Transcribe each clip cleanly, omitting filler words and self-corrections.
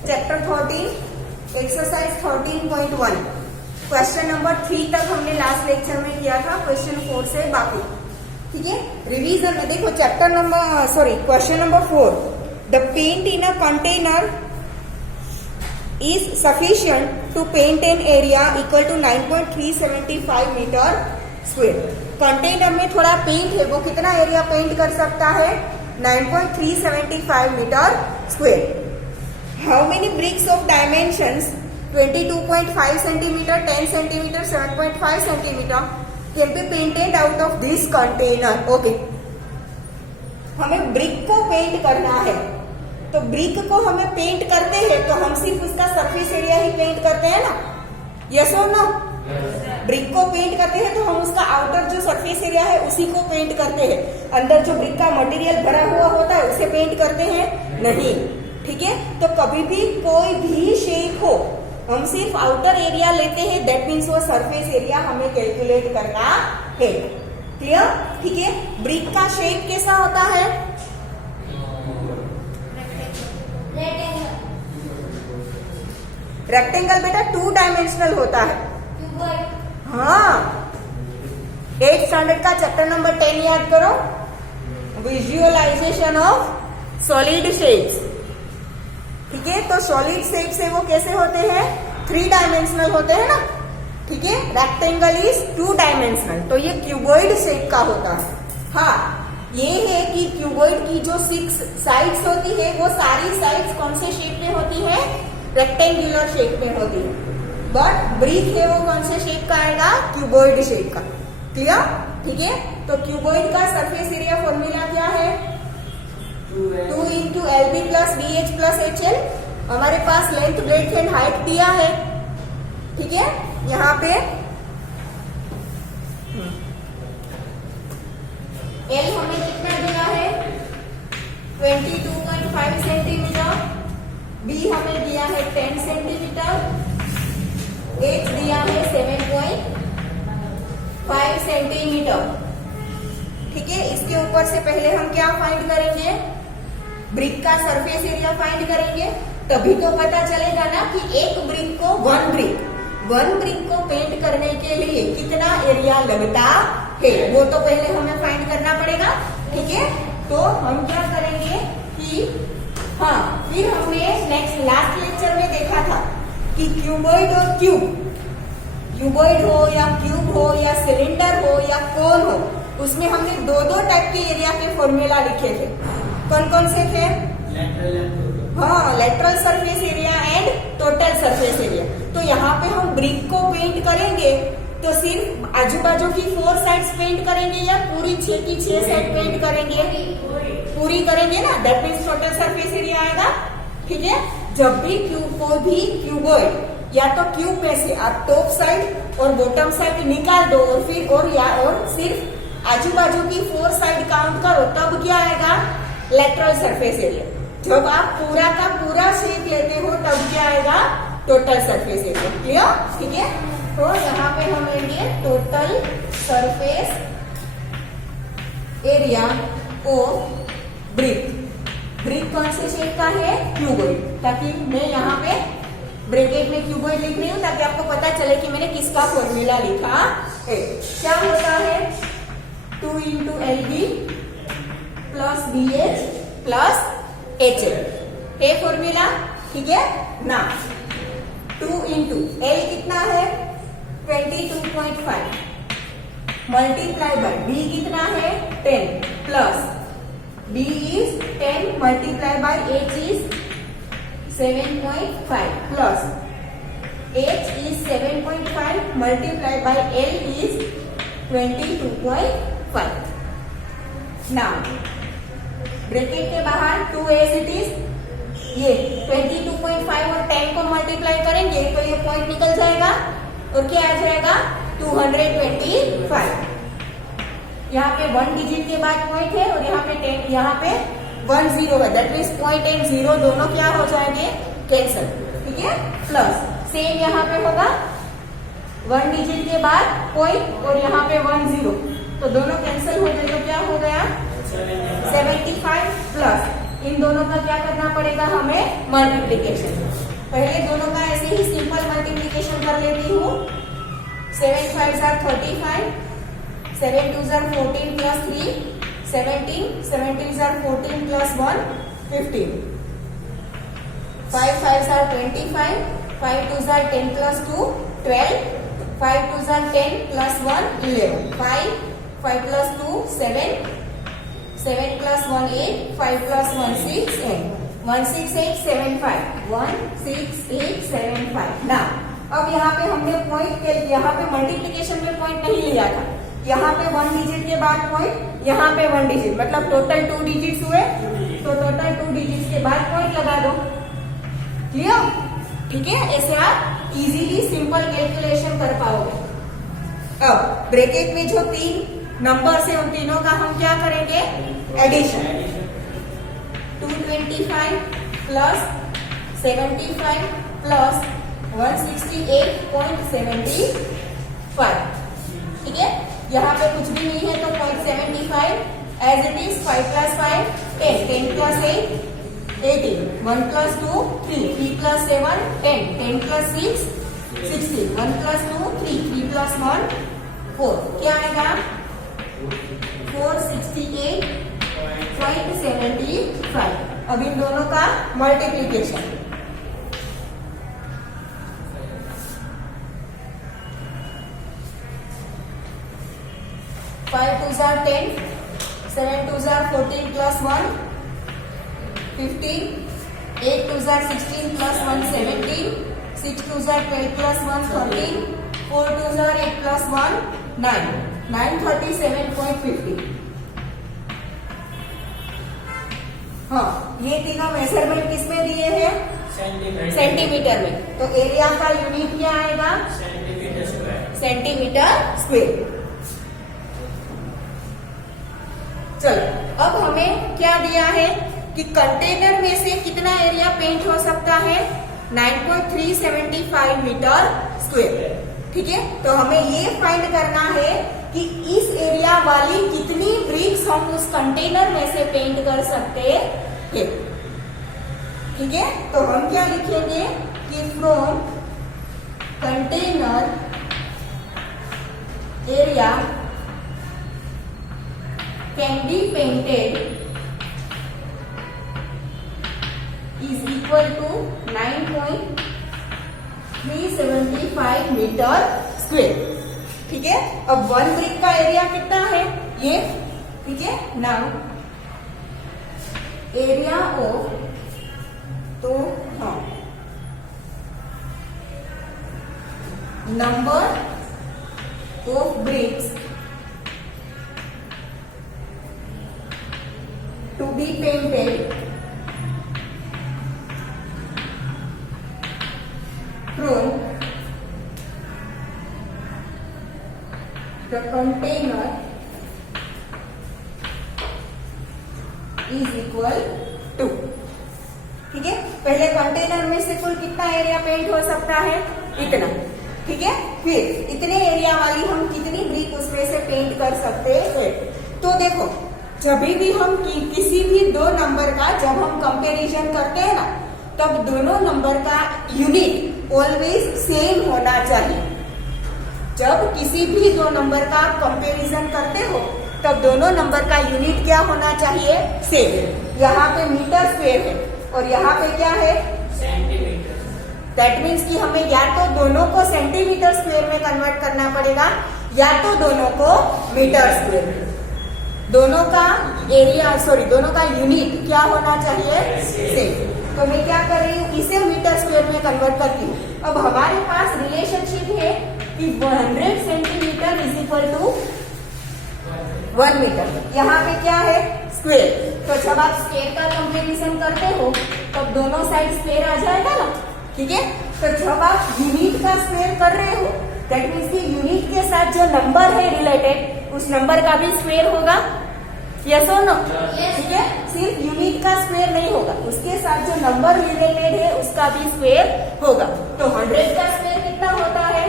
Chapter 13 exercise 13.1 question number 3 तक हमने last lecture में किया था, क्वेश्चन 4 से बाकी। ठीक है, रिवीजन में देखो question number 4, the paint in a container is sufficient to paint an area equal to 9.375 metre square. Container में थोड़ा पेंट है, वो कितना एरिया पेंट कर सकता है? 9.375 metre square. How many bricks of dimensions 22.5 centimetre, 10 centimetre, 7.5 centimetre can be painted out of this container. Okay, हमें brick को पेंट करना है, तो ब्रिक को हमें पेंट करते हैं तो हम सिर्फ उसका सरफेस एरिया ही पेंट करते हैं ना, यस और नो? ब्रिक को पेंट करते हैं तो हम उसका आउटर जो सरफेस एरिया है उसी को पेंट करते हैं, अंदर जो ब्रिक का मटेरियल भरा हुआ होता है उसे पेंट करते हैं नहीं। ठीक है, तो कभी भी कोई भी शेप हो, हम सिर्फ आउटर एरिया लेते हैं, दैट मीन्स वो सरफेस एरिया हमें कैलकुलेट करना है। क्लियर? ठीक है, ब्रिक का शेप कैसा होता है? रेक्टेंगल बेटा 2 डायमेंशनल होता है। हाँ, 8th स्टैंडर्ड का चैप्टर नंबर 10 याद करो, विजुअलाइजेशन ऑफ सॉलिड शेप्स। ठीक है, तो सॉलिड शेप से वो कैसे होते हैं? 3 डायमेंशनल होते हैं ना। ठीक है, रेक्टेंगल इज 2 डायमेंशनल, तो ये क्यूबॉइड शेप का होता है। हाँ, ये है कि क्यूबॉइड की जो 6 साइड्स होती है वो सारी साइड्स कौन से शेप में होती है? रेक्टेंगुलर शेप में होती है। बट ब्रिक है वो कौन से शेप का आएगा? क्यूबॉइड शेप का। क्लियर? ठीक है, तो क्यूबॉइड का सरफेस एरिया फॉर्मूला क्या है? 2 into LB plus BH plus HL। हमारे पास लेंथ, ब्रेड्थ एंड हाइट दिया है। ठीक है, यहाँ पे L हमें कितना दिया है? 22.5 सेंटीमीटर, B हमें दिया है 10 सेंटीमीटर, H दिया है 7.5 सेंटीमीटर। ठीक है, इसके ऊपर से पहले हम क्या फाइंड करेंगे? ब्रिक का सरफेस एरिया फाइंड करेंगे, तभी तो पता चलेगा ना कि एक ब्रिक को वन ब्रिक को पेंट करने के लिए कितना एरिया लगता है, वो तो पहले हमें फाइंड करना पड़ेगा। ठीक है, तो हम क्या करेंगे कि फिर हमने लास्ट लेक्चर में देखा था कि क्यूबॉइड और क्यूबॉइड हो या क्यूब हो या सिलेंडर हो या कोन हो, उसमें हमने 2 टाइप के एरिया के फॉर्मूला लिखे थे। कौन कौन से थे? Lateral surface area and total surface area. तो यहाँ पे हम ब्रिक को पेंट करेंगे तो सिर्फ आजू बाजू की 4 साइड्स पेंट करेंगे या पूरी 6 की 6 साइड पेंट करेंगे? पूरी करेंगे ना, that means total surface area आएगा। ठीक है, जब भी कोई भी क्यूबॉइड या तो क्यूब में से आप टॉप साइड और बॉटम साइड निकाल दो और फिर और सिर्फ आजू बाजू की 4 साइड काउंट करो, तब क्या आएगा? Lateral surface area. जब आप पूरा का पूरा शेप लेते हो तब क्या आएगा? Total surface area. क्लियर? ठीक है, तो यहाँ पे हम लेंगे total surface area of brick कौन से शेप का है? क्यूबॉइड। ताकि मैं यहाँ पे ब्रैकेट में क्यूबॉइड लिख रही हूँ ताकि आपको पता चले कि मैंने किसका फॉर्मूला लिखा है। क्या होता है? 2 into LB plus BH plus HL है फॉर्मूला। ठीक है ना, 2 इंटू L कितना है? 22.5 मल्टीप्लाई बाय B कितना है? 10 plus B is 10 multiplied by H is 7.5 plus H is 7.5 multiplied by L is 22.5. Now bracket के बाहर 2 as it is, ये 22.5 और 10 को मल्टीप्लाई करेंगे तो ये पॉइंट निकल जाएगा और क्या आ जाएगा? 225। यहाँ पे 1 डिजिट के बाद पॉइंट है और यहाँ पे 10, यहाँ पे 1 0 है, दैट मीन्स पॉइंट एंड 0 दोनों क्या हो जाएंगे? कैंसल। ठीक है, प्लस सेम यहाँ पे होगा 1 डिजिट के बाद पॉइंट और यहाँ पे 1 0, तो दोनों कैंसिल हो गए, तो क्या हो गया? 75 प्लस इन दोनों का क्या करना पड़ेगा हमें मल्टीप्लीकेशन। पहले दोनों का ऐसे ही सिंपल मल्टीप्लीकेशन कर लेती हूँ। 7 5 are 35, 7 2 are 14 plus 3 17, 7 3 are 14 plus 1 15, 5 5 are 25, 5 2 are 10 plus 2 12, 5 2 are 10 plus 1 11, 5 plus 2 7, 7 plus 1 8, 5 plus 1 6 8, 1 6 8 7 5, 1 6 8 7 5। ना अब यहाँ पे हमने पॉइंट के यहाँ पे मल्टीप्लिकेशन में पॉइंट नहीं लिया था, यहाँ पे 1 डिजिट के बाद पॉइंट, यहाँ पे 1 डिजिट, मतलब टोटल 2 डिजिट्स हुए, तो टोटल 2 डिजिट्स के बाद पॉइंट लगा दो। क्लियर? ठीक है, ऐसे आप इजीली सिंपल कैलकुलेशन कर पाओगे। अब ब्रैकेट में जो 3 नंबर्स है उन तीनों का हम क्या करेंगे? एडिशन। 225 plus 75 plus 168.75। ठीक है, यहाँ पे कुछ भी नहीं है तो 0.75 as it is. 5 plus 5 10, 10 plus 8 18, 1 plus 2 3, 3 plus 7 10, 10 plus 6 16, 1 plus 2 3, 3 plus 1 4। क्या आएगा? 468.75। अब इन दोनों का multiplication. 5 2s are 10, 7 2s are 14 plus 1 15, 8 2s are 16 plus 1 17, 6 2s are 12 plus 1 13, 4 2s are 8 plus 1 9, 937.50। हाँ, ये तीनों मेजरमेंट किसमें दिए हैं? सेंटीमीटर में। तो एरिया का यूनिट क्या आएगा? Centimetre square. चलो, अब हमें क्या दिया है कि कंटेनर में से कितना एरिया पेंट हो सकता है? 9.375 मीटर स्क्वायर। ठीक है, तो हमें ये फाइंड करना है कि इस एरिया वाली कितनी ब्रिक्स हम उस कंटेनर में से पेंट कर सकते हैं। ठीक है, तो हम क्या लिखेंगे कि from container area can be painted is equal to 9.375 metre square. ठीक है, अब 1 ब्रिक का एरिया कितना है? ये। ठीक है, नाउ एरिया ऑफ, तो हाँ, number of BRICS to be painted from the container is equal to। ठीक है, पहले कंटेनर में से कुल कितना एरिया पेंट हो सकता है? इतना। ठीक है, फिर इतने एरिया वाली हम कितनी ब्रिक उसमें से पेंट कर सकते हैं? तो देखो, जब भी हम किसी भी दो नंबर का जब हम कंपैरिजन करते हैं ना, तब दोनों नंबर का यूनिट ऑलवेज सेम होना चाहिए। जब किसी भी दो नंबर का कंपैरिजन करते हो तब दोनों नंबर का यूनिट क्या होना चाहिए? सेम। यहाँ पे मीटर स्क्वायर है और यहाँ पे क्या है? सेंटीमीटर। दैट मीन्स कि हमें या तो दोनों को सेंटीमीटर स्क्वायर में कन्वर्ट करना पड़ेगा या तो दोनों को मीटर स्क्वायर में। दोनों का एरिया दोनों का यूनिट क्या होना चाहिए? सेम। तो मैं क्या कर रही हूँ? इसे मीटर स्क्वायर में कन्वर्ट करती हूँ। अब हमारे पास रिलेशनशिप है कि 100 centimetre is equal to 1 metre. यहाँ पे क्या है? स्क्वायर। तो जब आप स्क्वायर का कंपैरिजन करते हो तब दोनों साइड स्क्वायर आ जाएगा ना। ठीक है, तो जब आप यूनिट का स्क्वायर कर रहे हो दैट मीन्स कि यूनिट के साथ जो नंबर है रिलेटेड उस नंबर का भी स्क्वायर होगा। यस और नो? ठीक है, सिर्फ यूनिट का स्क्वायर नहीं होगा, उसके साथ जो नंबर रिलेटेड है उसका भी स्क्वायर होगा। तो 100 का स्क्वायर कितना होता है?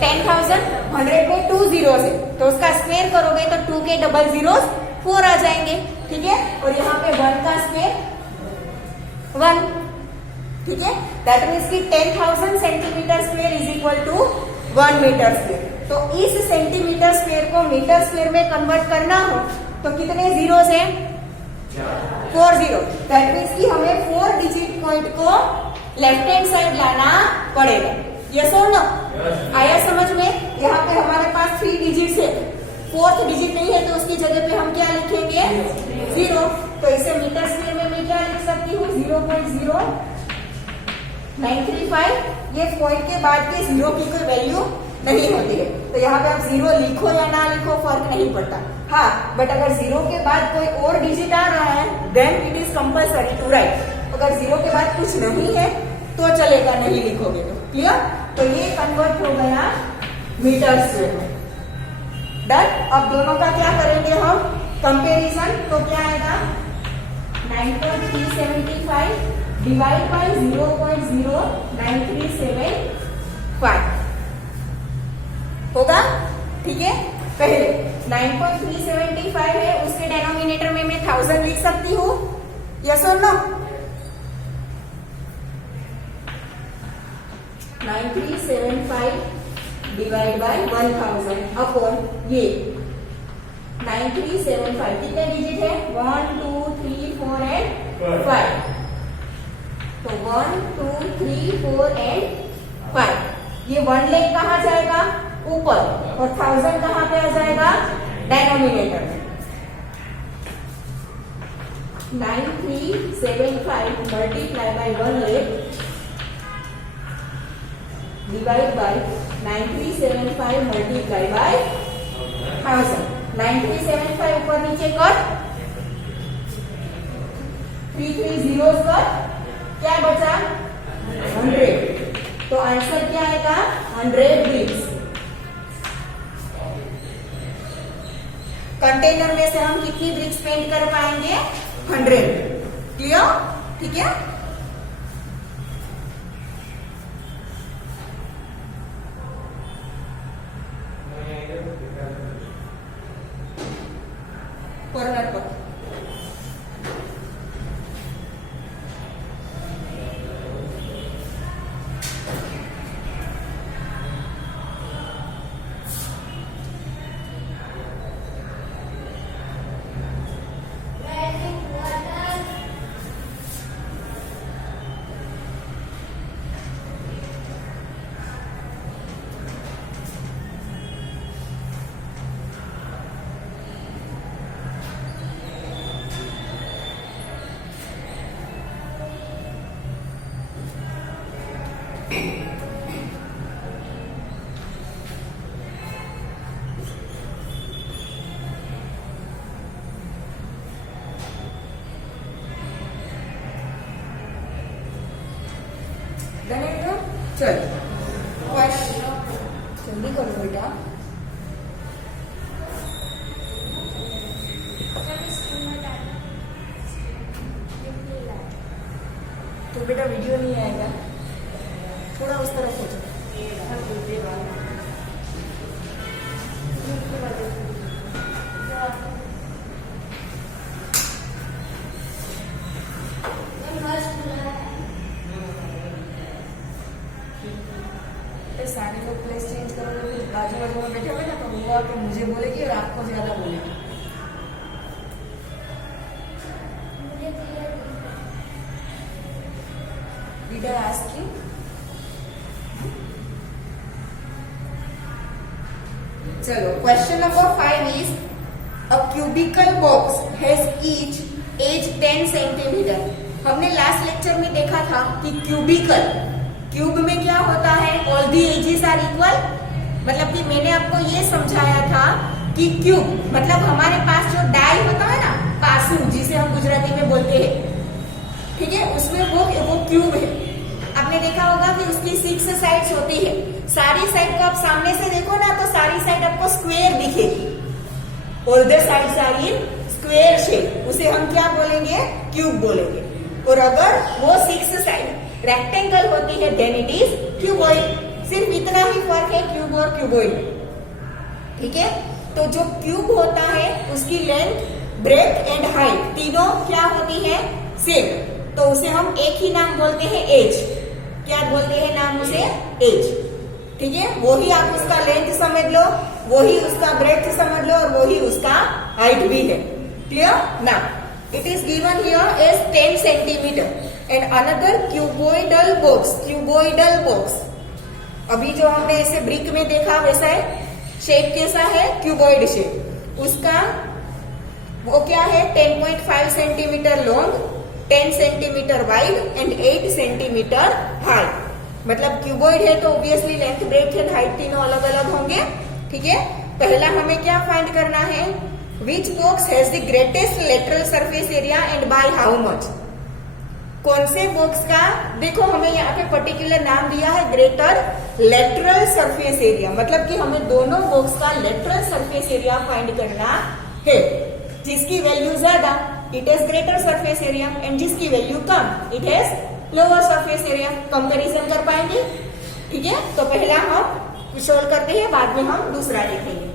10,000। 100 में 2 जीरोस है तो उसका स्क्वायर करोगे तो 2 के डबल जीरोस 4 आ जाएंगे। ठीक है, और यहाँ पे 1 का स्क्वायर 1, ठीक है, दैट मीन्स कि 10,000 centimetre square is equal to 1 metre square. तो इस सेंटीमीटर स्क्वायर को मीटर स्क्वायर में कन्वर्ट करना हो तो कितने जीरोस हैं? 4 जीरो। दैट मीन्स कि हमें 4 डिजिट पॉइंट को लेफ्ट हैंड साइड लाना पड़ेगा। यस और नो? आया समझ में? यहाँ पे हमारे पास 3 डिजिट है, 4th डिजिट नहीं है तो उसकी जगह पे हम क्या लिखेंगे? 0। तो इसे मीटर स्क्वायर में मैं क्या लिख सकती हूँ? 0.0935। ये पॉइंट के बाद के 0 की कोई वैल्यू नहीं होती है, तो यहाँ पे आप 0 लिखो या ना लिखो फर्क नहीं पड़ता। हाँ, बट अगर 0 के बाद कोई और डिजिट आ रहा है then it is compulsory to write. अगर 0 के बाद कुछ नहीं है तो चलेगा, नहीं लिखोगे तो। क्लियर? तो ये कन्वर्ट हो गया मीटर स्क्वायर में। डन। अब दोनों का क्या करेंगे हम? कंपेरिजन। तो क्या आएगा? 9.375 डिवाइड बाई 0.0935 होगा। ठीक है, पहले 9.375 है, उसके डेनोमिनेटर में मैं 1000 लिख सकती हूँ। यस और नो? 9375 डिवाइड बाई 1000 अपॉन ये 9375 कितने डिजिट है? 1 2 3 4 एंड 5। तो 1 2 3 4 एंड 5। ये 1 लेख कहाँ जाएगा? ऊपर, और 1000 कहाँ पे आ जाएगा? डेनोमिनेटर में। 9375 मल्टीप्लाई बाई 1 लेख डिवाइड बाई 9375 मल्टीप्लाई बाई 1000। 9375 ऊपर नीचे कट, 3 3 zeros कट, क्या बचा? 100। तो आंसर क्या आएगा? 100 ब्रिक्स। कंटेनर में से हम कितनी ब्रिक्स पेंट कर पाएंगे? 100। क्लियर? ठीक है। कॉर्नर पर चल जल्दी करो बेटा। तो बेटा वीडियो नहीं आएगा, थोड़ा उस तरफ हो जाए। सारे लोग प्लेस चेंज करोगे, फिर बाजू बाजू में बैठे हुए ना, तो वो आके मुझे बोलेगी और आपको ज्यादा बोलेगी। Did I ask you? चलो, question number 5 is a cubical box has each edge 10 centimetre. हमने लास्ट लेक्चर में देखा था कि क्यूबिकल, क्यूब में क्या होता है? All the edges are equal. मतलब कि मैंने आपको ये समझाया था कि क्यूब मतलब हमारे पास जो डाई होता है ना, पासू जिसे हम गुजराती में बोलते हैं, ठीक है, उसमें वो क्यूब है। आपने देखा होगा कि उसकी 6 साइड्स होती है। सारी साइड को आप सामने से देखो ना तो सारी साइड आपको स्क्वायर दिखेगी। All the sides are in square shape, उसे हम क्या बोलेंगे? क्यूब बोलेंगे। और अगर वो 6 साइड रेक्टेंगल होती है देन इट इज क्यूबॉइड। सिर्फ इतना ही फर्क है क्यूब और क्यूबॉइड। ठीक है, तो जो क्यूब होता है उसकी लेंथ ब्रेथ एंड हाइट तीनों क्या होती है, सेम, तो उसे हम एक ही नाम बोलते हैं एज। क्या बोलते हैं नाम उसे, एज। ठीक है, वही आप उसका लेंथ समझ लो, वही उसका ब्रेथ समझ लो और वही उसका हाइट भी है। Clear? Now it is given here edge 10 centimetre and another cuboidal box. Cuboidal box अभी जो हमने ऐसे ब्रिक में देखा वैसा है, शेप कैसा है, क्यूबॉइड शेप। उसका वो क्या है, 10.5 centimetre long, 10 centimetre wide and 8 centimetre height. मतलब क्यूबॉइड है तो obviously length, breadth and height तीनों अलग अलग होंगे। ठीक है, पहला हमें क्या फाइंड करना है, which box has the greatest lateral surface area and by how much. कौन से बॉक्स का, देखो हमें यहाँ पे पर्टिकुलर नाम दिया है ग्रेटर लेटरल सरफेस एरिया, मतलब कि हमें दोनों बॉक्स का लेटरल सरफेस एरिया फाइंड करना है। जिसकी वैल्यू ज्यादा it has greater surface area and जिसकी वैल्यू कम it has lower surface area. Comparison कर पाएंगे। ठीक है, तो पहला हम सोल्व करते हैं, बाद में हम दूसरा देखेंगे।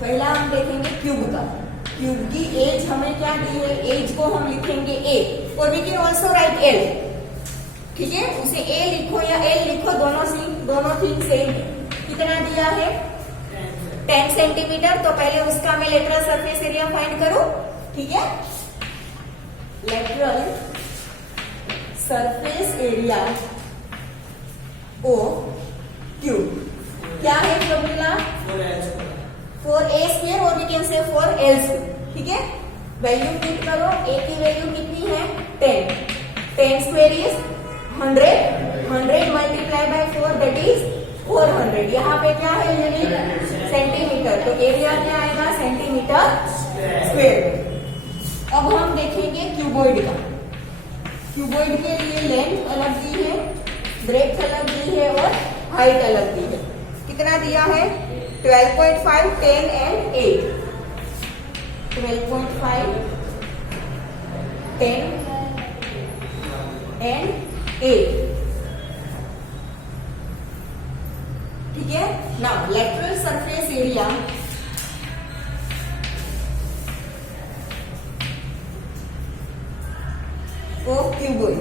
पहला हम देखेंगे क्यूब का। क्यूब की एज हमें क्या दी है, एज को हम लिखेंगे ए और we can also write L. ठीक है, उसे ए लिखो या एल लिखो, दोनों थिंग सेम। कितना दिया है, 10 सेंटीमीटर। तो पहले उसका मैं लेटरल सरफेस एरिया फाइंड करूं। ठीक है, लेटरल सरफेस एरिया ओ क्यूब क्या है फॉर्मूला, 4a² और वी कैन से 4l²। ठीक है, वैल्यू पुट करो, a की वैल्यू कितनी है 10, 10² is 100, 100 multiply by 4 that is 400। यहाँ पे क्या है यूनिट, सेंटीमीटर, तो एरिया क्या आएगा सेंटीमीटर स्क्वायर। अब हम देखेंगे क्यूबॉइड का। क्यूबॉइड के लिए लेंथ अलग दी है, ब्रेथ अलग दी है और हाइट अलग दी है। कितना दिया है, 12.5, 10 एंड 8। 12.5, 10 एंड 8। ठीक है, now lateral surface area of cuboid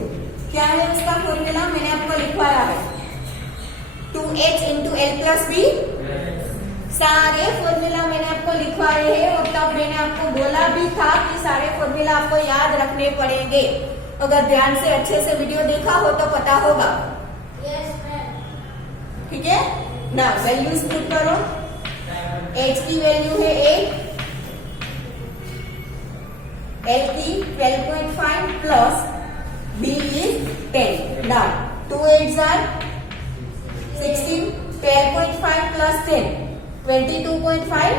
क्या है, उसका फॉर्मूला मैंने आपको लिखवाया है, 2h into L plus B. सारे फॉर्मूला मैंने आपको लिखवाए हैं और तब मैंने आपको बोला भी था कि सारे फॉर्मूला आपको याद रखने पड़ेंगे। अगर ध्यान से अच्छे से वीडियो देखा हो तो पता होगा। ठीक है ना, वैल्यूज पुट करो। h की वैल्यू है 8, l की 12.5 प्लस b इज 10। नाउ 2 8s आर 16, 12.5 प्लस 10 22.5,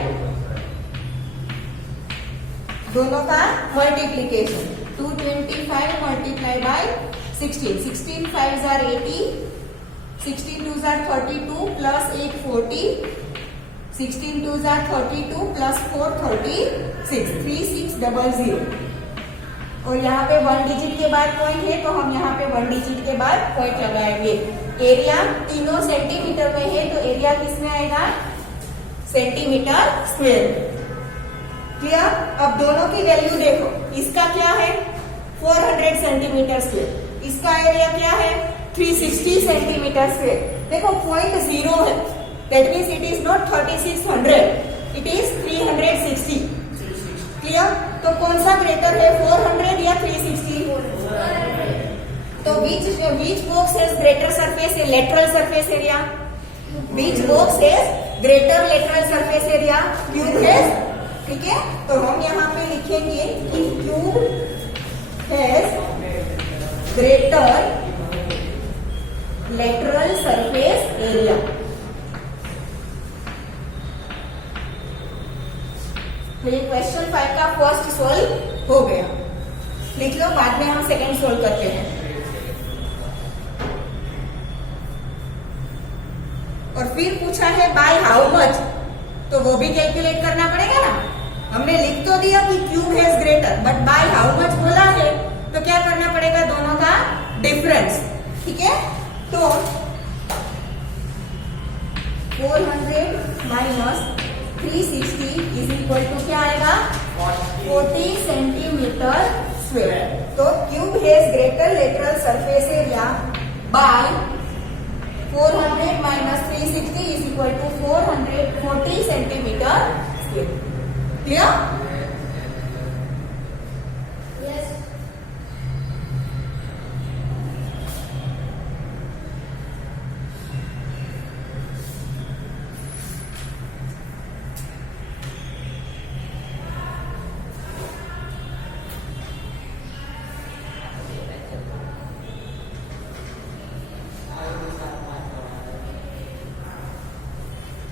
दोनों का multiplication 225 multiply by 16, 16 5s are 80, 16 2s are 32 plus 8 40, 16 2s are 32 plus 4 36, 3600। और यहाँ पे 1 डिजिट के बाद पॉइंट है तो हम यहाँ पे 1 डिजिट के बाद पॉइंट लगाएंगे। एरिया तीनों सेंटीमीटर में है तो एरिया किसमें आएगा, सेंटीमीटर स्क्वायर। क्लियर? अब दोनों की वैल्यू देखो, इसका क्या है 400 सेंटीमीटर स्क्वायर, इसका एरिया क्या है 360 सेंटीमीटर स्क्वायर। देखो पॉइंट 0 है, that means it is not 3600, it is 360। Clear? तो कौन सा ग्रेटर है, 400 या 360? तो which box has greater surface lateral surface area? Which box has greater lateral surface area? Cube has। ठीक है, तो हम यहाँ पे लिखेंगे कि cube has greater lateral surface area। तो ये क्वेश्चन 5 का फर्स्ट सोल्व हो गया। लिख लो, बाद में हम सेकंड सोल्व करते हैं। फिर पूछा है बाय हाउ मच, तो वो भी कैलकुलेट करना पड़ेगा ना। हमने लिख तो दिया कि cube has greater, but by how much बोला है तो क्या करना पड़ेगा, दोनों का डिफरेंस। ठीक है, तो 400 माइनस 360 इज इक्वल टू क्या आएगा, 40 सेंटीमीटर स्क्वायर। तो cube has greater lateral surface area by 400 minus 360 is equal to 440 centimetre square. Clear?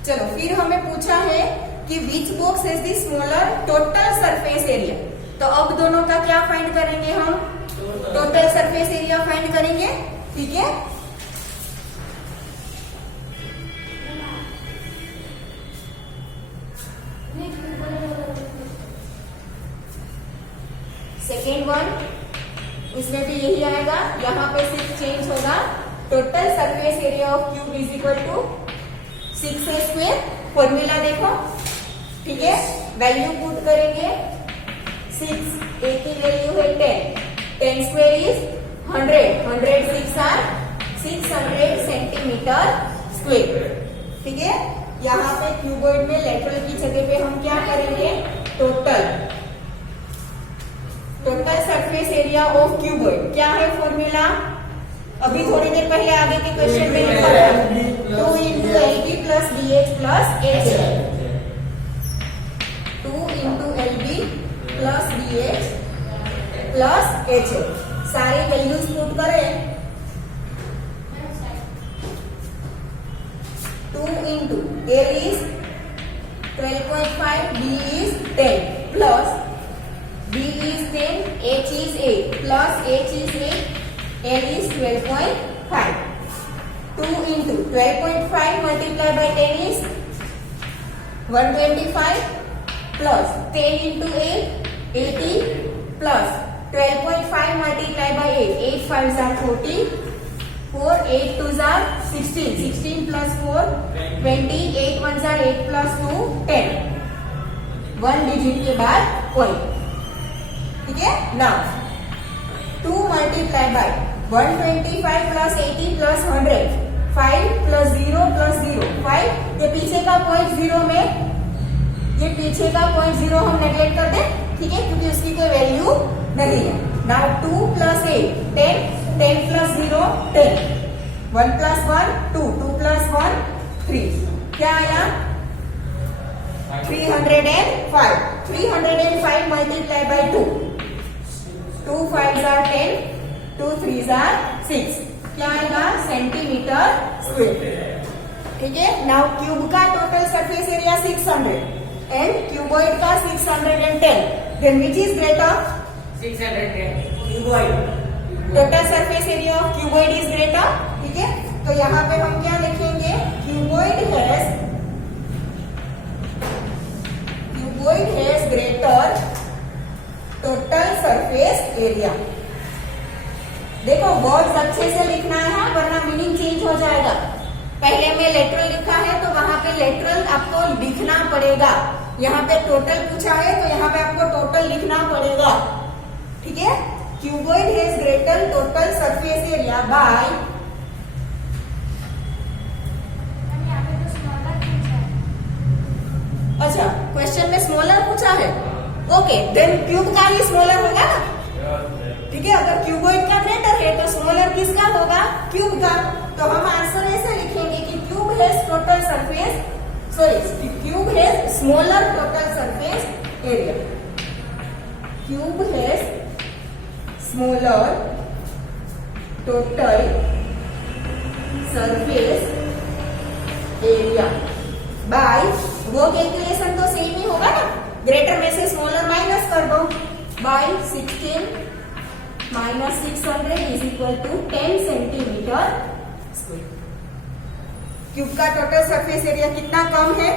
चलो फिर हमें पूछा है कि which box is the smaller total surface area. तो अब दोनों का क्या फाइंड करेंगे हम, टोटल सरफेस एरिया फाइंड करेंगे। ठीक है, सेकेंड वन उसमें भी यही आएगा, यहाँ पे सिर्फ चेंज होगा, total surface area of cube is equal to 6a square. Formula देखो, ठीक है, वैल्यू पुट करेंगे 6, a की वैल्यू है 10, 10 square is 100, 100 6 are 600 centimetre square. ठीक है, यहाँ पे क्यूबॉइड में लेटरल की जगह पे हम क्या करेंगे, total surface area of cuboid. क्या है फॉर्मूला, अभी थोड़ी देर पहले आगे के क्वेश्चन में लिखा था, 2 into LB plus BH plus HL, 2 into LB plus BH plus HL। सारे वैल्यूज पुट करें, 2 into L is 12.5, B is 10 plus B is 10, H is 8 plus H is 8, L is 12.5. 2 into 12.5 multiplied by 10 is 125 plus 10 into 8, 80 plus 12.5 multiplied by 8, 8 5s are 40, 4 8 2s are 16, 16 plus 4 20, 8 1s are 8 plus 2 10, 1 digit के बाद point. ठीक है, now 2 multiply by 125 plus 80 plus 100, 5 plus 0 plus 0, 5 ये पीछे का point 0 में, ये पीछे का पॉइंट 0 हम नेगलेक्ट कर दें। ठीक है, क्योंकि उसकी कोई वैल्यू नहीं है। Now 2 plus 8 10, 10 plus 0 10, 1 plus 1 2, 2 plus 1 3, क्या आया 305, 305 multiply by 2, 2 5s are 10, 2 3s are 6, क्या आएगा सेंटीमीटर स्क्वायर। ठीक है, नाउ क्यूब का total surface area 600 and cuboid का 610, then which is greater, 610 cuboid, total surface area of cuboid is greater. ठीक है, तो यहाँ पे हम क्या लिखेंगे, cuboid has greater total surface area. देखो वर्ड्स अच्छे से लिखना है वरना मीनिंग चेंज हो जाएगा। पहले में लेटरल लिखा है तो वहां पे लेटरल आपको लिखना पड़ेगा, यहाँ पे टोटल पूछा है तो यहाँ पे आपको टोटल लिखना पड़ेगा। ठीक है, cuboid has greater total surface area bye, अच्छा क्वेश्चन में स्मॉलर पूछा है, ओके देन क्यूब का ही स्मॉलर होगा ना। ठीक है, अगर क्यूबॉइड का ग्रेटर है तो स्मॉलर किसका होगा, क्यूब का। तो हम आंसर ऐसे लिखेंगे कि cube has total surface, sorry cube has smaller total surface area, cube has smaller total surface area by, वो कैलकुलेशन तो सेम ही होगा ना, ग्रेटर में से स्मॉलर माइनस कर दो, by 16 minus 600 is equal to 10 centimetre square. Cube का टोटल सरफेस एरिया कितना कम है?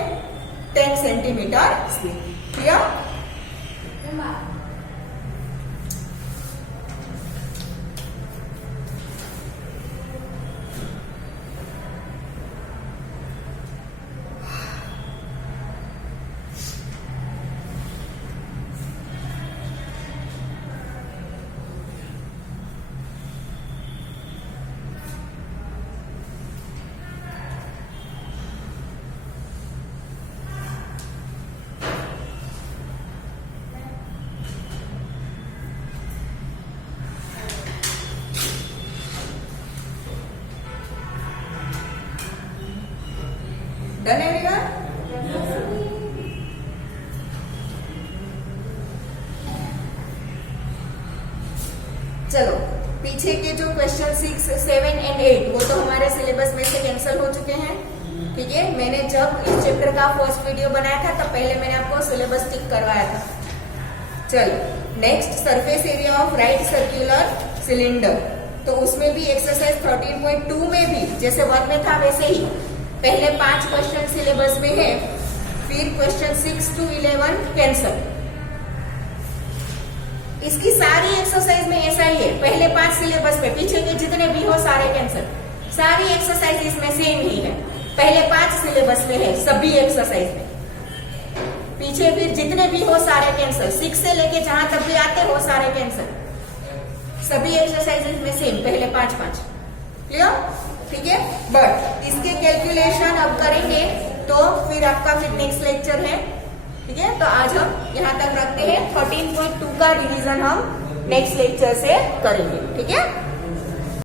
10 centimetre square. Clear? Done everyone? चलो पीछे के जो क्वेश्चन 6, 7 एंड 8 वो तो हमारे सिलेबस में से कैंसिल हो चुके हैं। ठीक है, मैंने जब इस चैप्टर का फर्स्ट वीडियो बनाया था तब पहले मैंने आपको सिलेबस टिक करवाया था। चलो next, surface area of right circular cylinder. तो उसमें भी एक्सरसाइज 13.2 में भी जैसे 1 में था वैसे ही पहले 5 क्वेश्चन सिलेबस में है, फिर क्वेश्चन 6 to 11 कैंसल। इसकी सारी एक्सरसाइज में ऐसा ही है, पहले 5 सिलेबस पे पीछे के जितने भी हो सारे कैंसल। सारी एक्सरसाइज इसमें सेम ही है, पहले 5 सिलेबस में है सभी एक्सरसाइज में, पीछे फिर जितने भी हो सारे कैंसल। 6 से लेके जहां तक भी आते हो सारे कैंसल, सभी एक्सरसाइजेज में सेम पहले 5-5। क्लियर? ठीक है, बट इसके कैलकुलेशन अब करेंगे तो फिर आपका फिर नेक्स्ट लेक्चर है। ठीक है, तो आज हम यहाँ तक रखते हैं। 13.2 का रिवीजन हम नेक्स्ट लेक्चर से करेंगे। ठीक है।